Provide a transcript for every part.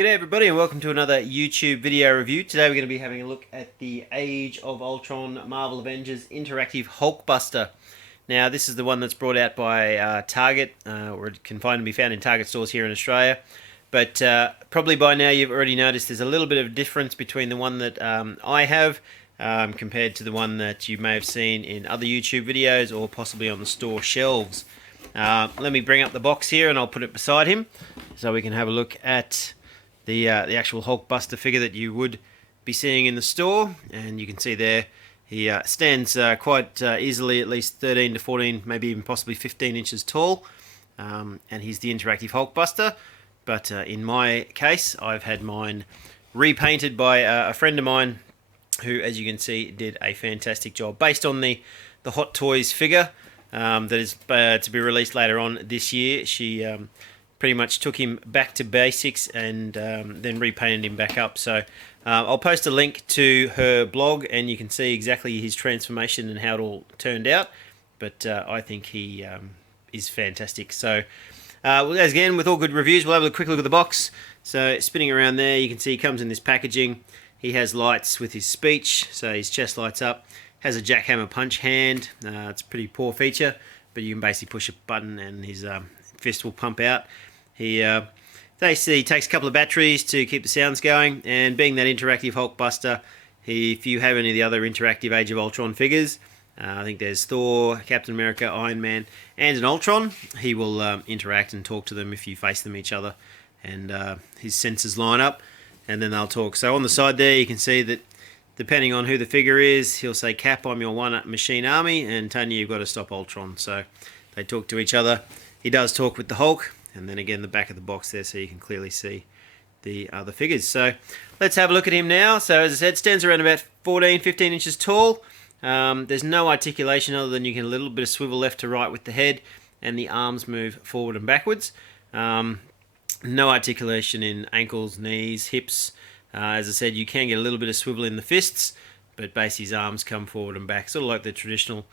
G'day everybody and welcome to another YouTube video review. Today we're going to be having a look at the Age of Ultron Marvel Avengers Interactive Hulkbuster. Now this is the one that's brought out by Target, or it can be found in Target stores here in Australia. But probably by now you've already noticed there's a little bit of difference between the one that I have compared to the one that you may have seen in other YouTube videos or possibly on the store shelves. Let me bring up the box here and I'll put it beside him so we can have a look at the actual Hulkbuster figure that you would be seeing in the store. And you can see there he stands quite easily at least 13 to 14, maybe even possibly 15 inches tall, and he's the interactive Hulkbuster. But in my case I've had mine repainted by a friend of mine who, as you can see, did a fantastic job based on the Hot Toys figure that is to be released later on this year. She pretty much took him back to basics and then repainted him back up. So I'll post a link to her blog and you can see exactly his transformation and how it all turned out. But I think he is fantastic. So as again, with all good reviews, we'll have a quick look at the box. So spinning around there, you can see he comes in this packaging. He has lights with his speech, so his chest lights up. Has a jackhammer punch hand. It's a pretty poor feature, but you can basically push a button and his fist will pump out. He takes a couple of batteries to keep the sounds going, and being that interactive Hulkbuster, if you have any of the other interactive Age of Ultron figures, I think there's Thor, Captain America, Iron Man, and an Ultron, he will interact and talk to them if you face them each other, and his sensors line up, and then they'll talk. So on the side there, you can see that depending on who the figure is, he'll say, Cap, I'm your one machine army, and Tony, you've got to stop Ultron. So they talk to each other. He does talk with the Hulk, and then again the back of the box there so you can clearly see the other figures. So let's have a look at him now. So as I said, stands around about 14-15 inches tall. There's no articulation other than you get a little bit of swivel left to right with the head, and the arms move forward and backwards. No articulation in ankles, knees, hips. As I said, you can get a little bit of swivel in the fists, but basically his arms come forward and back, sort of like the traditional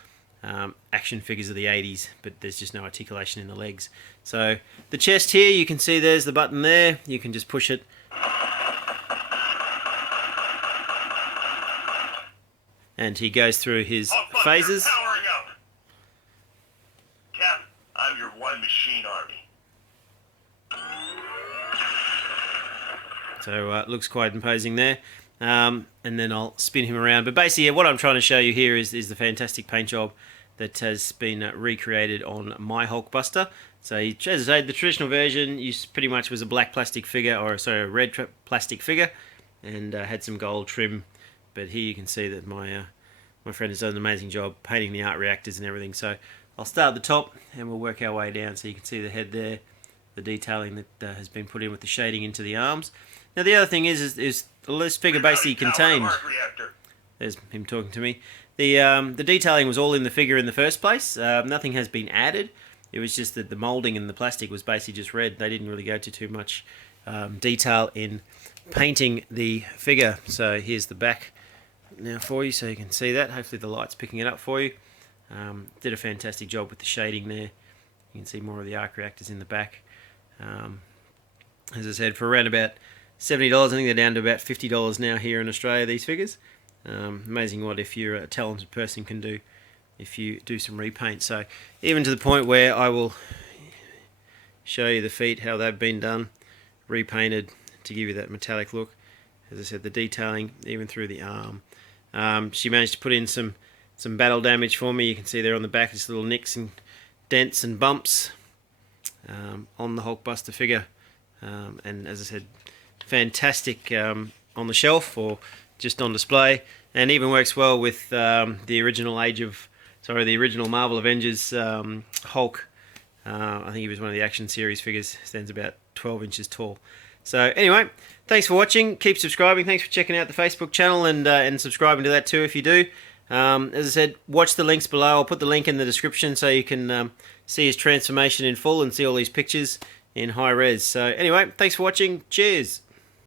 action figures of the 80s, but there's just no articulation in the legs. So the chest here, you can see there's the button there. You can just push it. And he goes through his phases. Powering up. Cap, I'm your one machine army. So it looks quite imposing there. And then I'll spin him around. But basically what I'm trying to show you here is the fantastic paint job that has been recreated on my Hulkbuster. So as I say, the traditional version pretty much was a black plastic figure, or sorry, a red plastic figure, and had some gold trim. But here you can see that my friend has done an amazing job painting the art reactors and everything. So I'll start at the top and we'll work our way down. So you can see the head there, the detailing that has been put in with the shading into the arms. Now the other thing is this figure basically contained. There's him talking to me. The detailing was all in the figure in the first place. Nothing has been added. It was just that the moulding and the plastic was basically just red. They didn't really go to too much detail in painting the figure. So here's the back now for you, so you can see that. Hopefully the light's picking it up for you. Did a fantastic job with the shading there. You can see more of the arc reactors in the back. As I said, for around about $70, I think they're down to about $50 now here in Australia, these figures. Amazing what if you're a talented person can do if you do some repaint. So even to the point where I will show you the feet, how they've been done, repainted to give you that metallic look. As I said, the detailing even through the arm. She managed to put in some battle damage for me. You can see there on the back, just little nicks and dents and bumps on the Hulkbuster figure. And as I said, fantastic on the shelf or just on display, and even works well with the original Marvel Avengers Hulk. I think he was one of the action series figures. Stands about 12 inches tall. So anyway, thanks for watching. Keep subscribing. Thanks for checking out the Facebook channel and subscribing to that too if you do. As I said, watch the links below. I'll put the link in the description so you can see his transformation in full and see all these pictures in high res. So anyway, thanks for watching. Cheers.